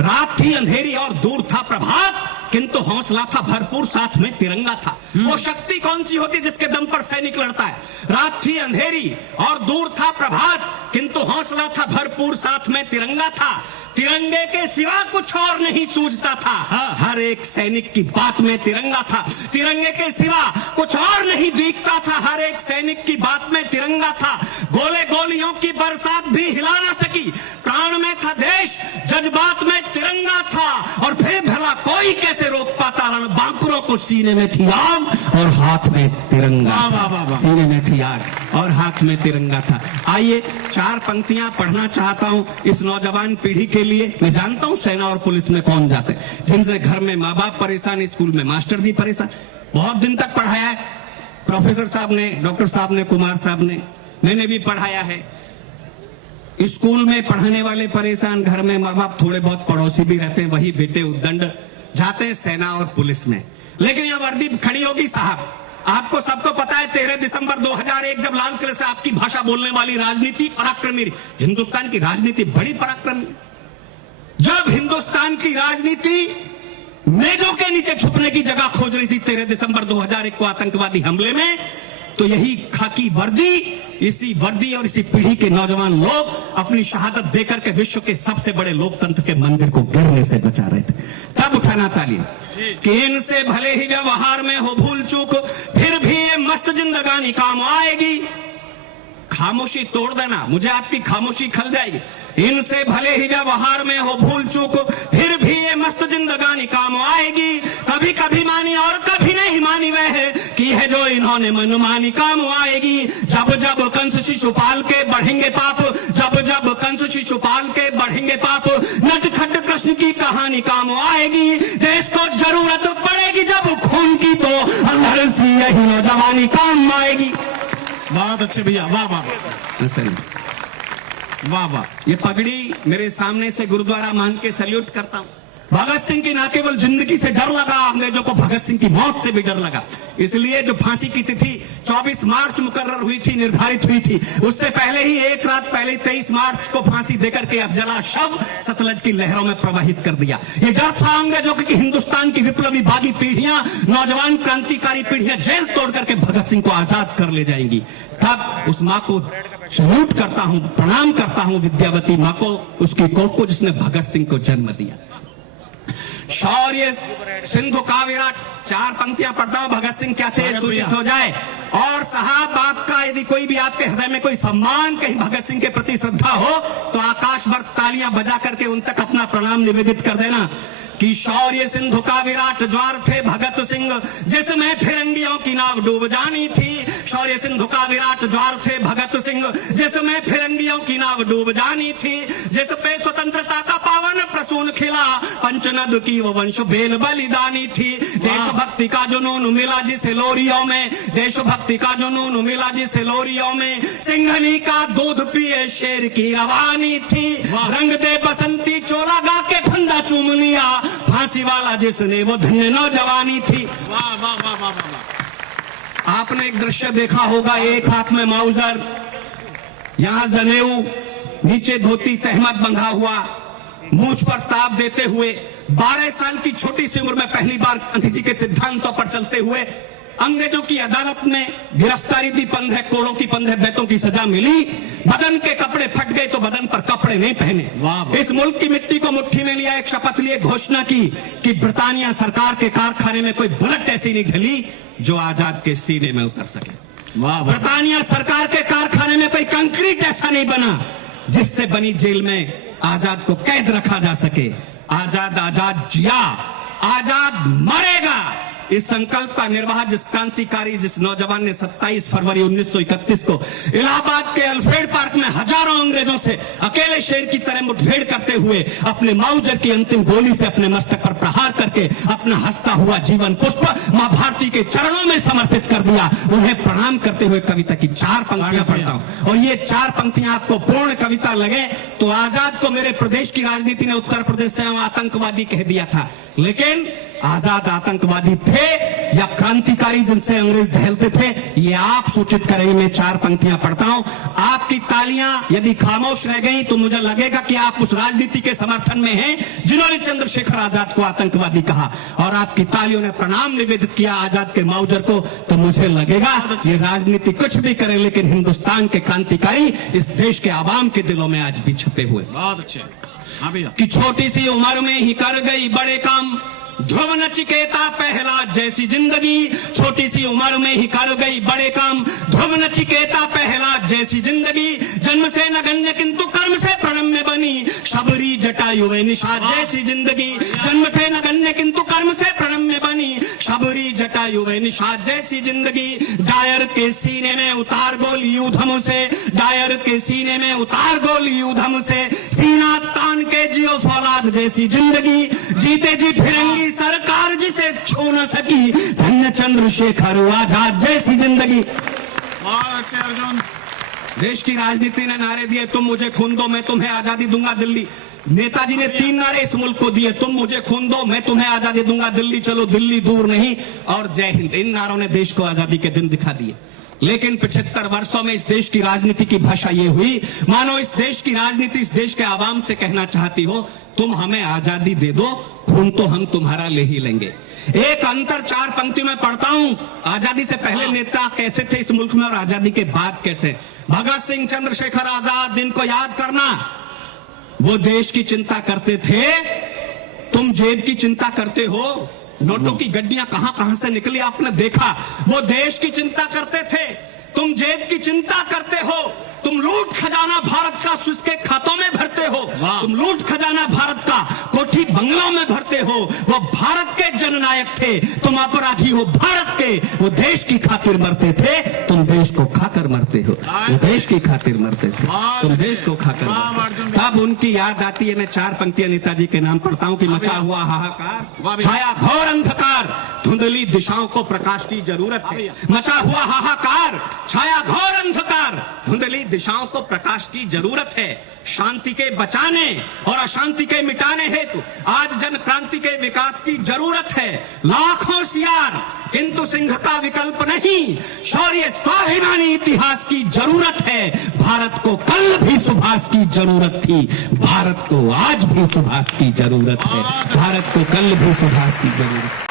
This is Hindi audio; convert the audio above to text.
रात थी अंधेरी और दूर था प्रभात, किंतु हौसला था भरपूर, साथ में तिरंगा था। वो शक्ति कौन सी होती जिसके दम पर सैनिक लड़ता है? रात थी अंधेरी और दूर था प्रभात, किंतु हौसला था भरपूर, साथ में तिरंगा था। तिरंगे के सिवा कुछ और नहीं सूझता था। हर एक सैनिक की बात में तिरंगा था। तिरंगे के सिवा कुछ और नहीं दिखता था। हर एक सैनिक की बात में तिरंगा था। गोले गोलियों की बरसात भी हिला ना सकी। प्राण में था देश, जज्बात में तिरंगा था। और फिर भला कोई कैसे रोक पाता? रणबांकुरों को सीने में थी आग और हाथ में तिरंगा। सीने में थी आग और हाथ में तिरंगा था। आइए 4 पंक्तियां पढ़ना चाहता हूं इस नौजवान पीढ़ी के लिए। मैं जानता हूं सेना और पुलिस में कौन जाते हैं, जिनसे घर में माँ बाप परेशान, स्कूल में मास्टर जी परेशान। बहुत दिन तक पढ़ाया है प्रोफेसर साहब ने, डॉक्टर साहब ने, कुमार साहब ने, मैंने भी पढ़ाया है। स्कूल में पढ़ाने वाले परेशान, घर में माँ बाप, थोड़े बहुत पड़ोसी भी रहते हैं, वही बेटे उद्दंड जाते हैं सेना और पुलिस में। लेकिन यह वर्दी खड़ी होगी साहब, आपको सबको पता है 13 दिसंबर 2001 जब लाल किले से आपकी भाषा बोलने वाली राजनीति पराक्रमी, हिंदुस्तान की राजनीति बड़ी पराक्रमी। जब हिंदुस्तान की राजनीति मेजों के नीचे छुपने की जगह खोज रही थी 13 दिसंबर 2001 को आतंकवादी हमले में, तो यही खाकी वर्दी, इसी वर्दी और इसी पीढ़ी के नौजवान लोग अपनी शहादत देकर के विश्व के सबसे बड़े लोकतंत्र के मंदिर को गिरने से बचा रहे थे। तब उठाना तालियां कि इनसे भले ही व्यवहार में हो भूल चूक, फिर भी ये मस्त जिंदगानी काम आएगी। खामोशी तोड़ देना, मुझे आपकी खामोशी खल जाएगी। इनसे भले ही व्यवहार में हो भूल चूक, फिर भी ये मस्त जिंदगानी काम आएगी। कभी कभी मानी और कभी नहीं मानी वह है कि है जो इन्होंने मनमानी काम आएगी। जब जब कंस शिशुपाल के बढ़ेंगे पाप, जब जब कंस शिशुपाल के बढ़ेंगे पाप, नटखट कृष्ण की कहानी काम आएगी। देश को जरूरत पड़ेगी जब खून की, तो अंदर से यही नौजवानी काम आएगी। बहुत अच्छे भैया, वाह वाह वाह वाह। ये पगड़ी मेरे सामने से गुरुद्वारा मान के सैल्यूट करता हूं। भगत सिंह की ना केवल जिंदगी से डर लगा, अंग्रेजों को भगत सिंह की मौत से भी डर लगा। इसलिए जो फांसी की तिथि 24 मार्च मुकर्रर हुई थी, निर्धारित हुई थी, उससे पहले ही एक रात पहले 23 मार्च को फांसी देकर के अफजला शव सतलज की लहरों में प्रवाहित कर दिया। ये डर था अंग्रेजों की हिंदुस्तान की विप्लवी बागी पीढ़ियां, नौजवान क्रांतिकारी पीढ़ियां जेल तोड़ करके भगत सिंह को आजाद कर ले जाएंगी। तब उस माँ को सैल्यूट करता हूं, प्रणाम करता हूं, विद्यावती माँ को, उसकी कोख को, जिसने भगत सिंह को जन्म दिया। शौर्य सिंधु का विराट, 4 पंक्तियां पढ़ता हूं, भगत सिंह क्या थे सूचित हो जाए। और साहब आपका यदि कोई भी आपके हृदय में कोई सम्मान, कहीं भगत सिंह के प्रति श्रद्धा हो, तो आकाश भर तालियां बजा करके उन तक अपना प्रणाम निवेदित कर देना कि शौर्य सिंधु का विराट ज्वार थे भगत सिंह, जिसमें फिरंगियों की नाव डूब जानी थी। शौर्य सिंधु का विराट ज्वार थे भगत सिंह, जिसमें फिरंगियों की नाव डूब जानी थी। जिस पे स्वतंत्रता का पावन प्रसून खिला, पंचनद की वो वंश बेल बलिदानी थी। देशभक्ति का जुनून मिला जिसे लोरियों में, देशभक्ति का जुनून मिला जिसे लोरियों में, सिंघनी का दूध पिए शेर की रवानी थी। रंग दे बसंती चोला गा के फंदा चूम लिया, फांसी वाला जिसने वो धन्य नौजवानी थी। वाह वाह वाह वाह वाह। आपने एक दृश्य देखा होगा, एक हाथ में माउजर, यहां जनेऊ, नीचे धोती तहमत बंधा हुआ, मूंछ पर ताप देते हुए 12 साल की छोटी सी उम्र में पहली बार गांधी जी के सिद्धांतों पर चलते हुए अंग्रेजों की अदालत में गिरफ्तारी दी। 15 कोड़ों की 15 बेतों की सजा मिली। बदन के कपड़े फट गए तो बदन पर कपड़े नहीं पहने। इस मुल्क की मिट्टी को मुट्ठी में लिया, एक शपथ लिए, घोषणा की कि ब्रिटानिया सरकार के कारखाने में कोई बुलेट ऐसी नहीं ढली जो आजाद के सीने में उतर सके। ब्रिटानिया सरकार के कारखाने में कोई कंक्रीट ऐसा नहीं बना जिससे बनी जेल में आजाद को कैद रखा जा सके। आजाद आजाद जिया, आजाद मरेगा, इस संकल्प का निर्वाह जिस क्रांतिकारी, जिस नौजवान ने 27 फरवरी 1931 को इलाहाबाद के अल्फ्रेड पार्क में हजारों अंग्रेजों से अकेले शेर की तरह मुठभेड़ करते हुए अपने माउजर की अंतिम गोली से अपने मस्तक पर प्रहार करके अपना हंसता हुआ जीवन पुष्प मां भारती के चरणों में समर्पित कर दिया, उन्हें प्रणाम करते हुए कविता की 4 पंक्तियां पढ़ता हूं। और ये 4 पंक्तियां आपको पूर्ण कविता लगे तो आजाद को मेरे प्रदेश की राजनीति ने उत्तर प्रदेश से आतंकवादी कह दिया था, लेकिन आजाद आतंकवादी थे या क्रांतिकारी जिनसे अंग्रेज दहलते थे, ये आप सूचित करेंगे। मैं 4 पंक्तियां पढ़ता हूं। आपकी तालियां यदि खामोश रह गई तो मुझे लगेगा कि आप उस राजनीति के समर्थन में हैं जिन्होंने चंद्रशेखर आजाद को आतंकवादी कहा, और आपकी तालियों ने प्रणाम निवेदित किया आजाद के माउजर को, तो मुझे लगेगा ये राजनीति कुछ भी करे लेकिन हिंदुस्तान के क्रांतिकारी इस देश के आवाम के दिलों में आज भी छपे हुए। बहुत अच्छे। हाँ भैया। कि छोटी सी उम्र में ही कर गई बड़े काम, ध्रुव नचिकेता पहलाज जैसी जिंदगी। छोटी सी उम्र में ही कर गई बड़े काम, ध्रुव नचिकेता पहलाज जैसी जिंदगी। जन्म से नगण्य किंतु कर्म से प्रणम्य बनी, शबरी जटायु वे निषाद जैसी जिंदगी। जन्म से नगण्य किंतु कर्म से प्रणम्य बनी, शबरी जटायु वे निषाद जैसी जिंदगी। डायर के सीने में उतार गोली ऊधम से, डायर के सीने में उतार गोली ऊधम से। सीना तान के जियो फौलाद जैसी जिंदगी। जीते जी फिरंगी सरकार जिसे छू न सकी, धन्य चंद्रशेखर आजाद जैसी जिंदगी। बहुत अच्छे अर्जुन। देश की राजनीति ने नारे दिए, तुम मुझे खून दो मैं तुम्हें आजादी दूंगा दिल्ली। नेताजी ने 3 नारे इस मुल्क को दिए, तुम मुझे खून दो मैं तुम्हें आजादी दूंगा दिल्ली चलो दिल्ली दूर नहीं, और जय हिंद। इन नारों ने देश को आजादी के दिन दिखा दिए। लेकिन 75 वर्षों में इस देश की राजनीति की भाषा ये हुई मानो इस देश की राजनीति इस देश के आवाम से कहना चाहती हो, तुम हमें आजादी दे दो, खून तो हम तुम्हारा ले ही लेंगे। एक अंतर 4 पंक्तियों में पढ़ता हूं। आजादी से पहले नेता कैसे थे इस मुल्क में और आजादी के बाद कैसे। भगत सिंह, चंद्रशेखर आजाद, दिन को याद करना, वो देश की चिंता करते थे, तुम जेब की चिंता करते हो। नोटों की गड्डियां कहां से निकली आपने देखा। वो देश की चिंता करते थे, तुम जेब की चिंता करते हो। तुम लूट खजाना भारत का स्विस के खातों में भरते हो। तुम लूट खजाना भारत का कोठी बंगलों में भरते हो। वो भारत के जननायक थे, तुम अपराधी हो भारत के। वो देश की खातिर मरते थे, तुम देश को खाकर मरते हो। वो देश की खातिर मरते थे, तुम देश को खाकर मरते हो। तब उनकी याद आती है। मैं 4 पंक्तियां नेताजी के नाम पढ़ता हूं कि मचा हुआ हाहाकार, छाया घोर अंधकार, धुंधली दिशाओं को प्रकाश की जरूरत है। मचा हुआ हाहाकार, छाया घोर अंधकार, धुंधली दिशाओं को प्रकाश की जरूरत है। शांति के बचाने और अशांति के मिटाने हेतु आज जन क्रांति के विकास की जरूरत है। लाख होशियार किंतु सिंह का विकल्प नहीं, शौर्य स्वाभिमानी इतिहास की जरूरत है। भारत को कल भी सुभाष की जरूरत थी, भारत को आज भी सुभाष की जरूरत है। भारत को कल भी सुभाष की जरूरत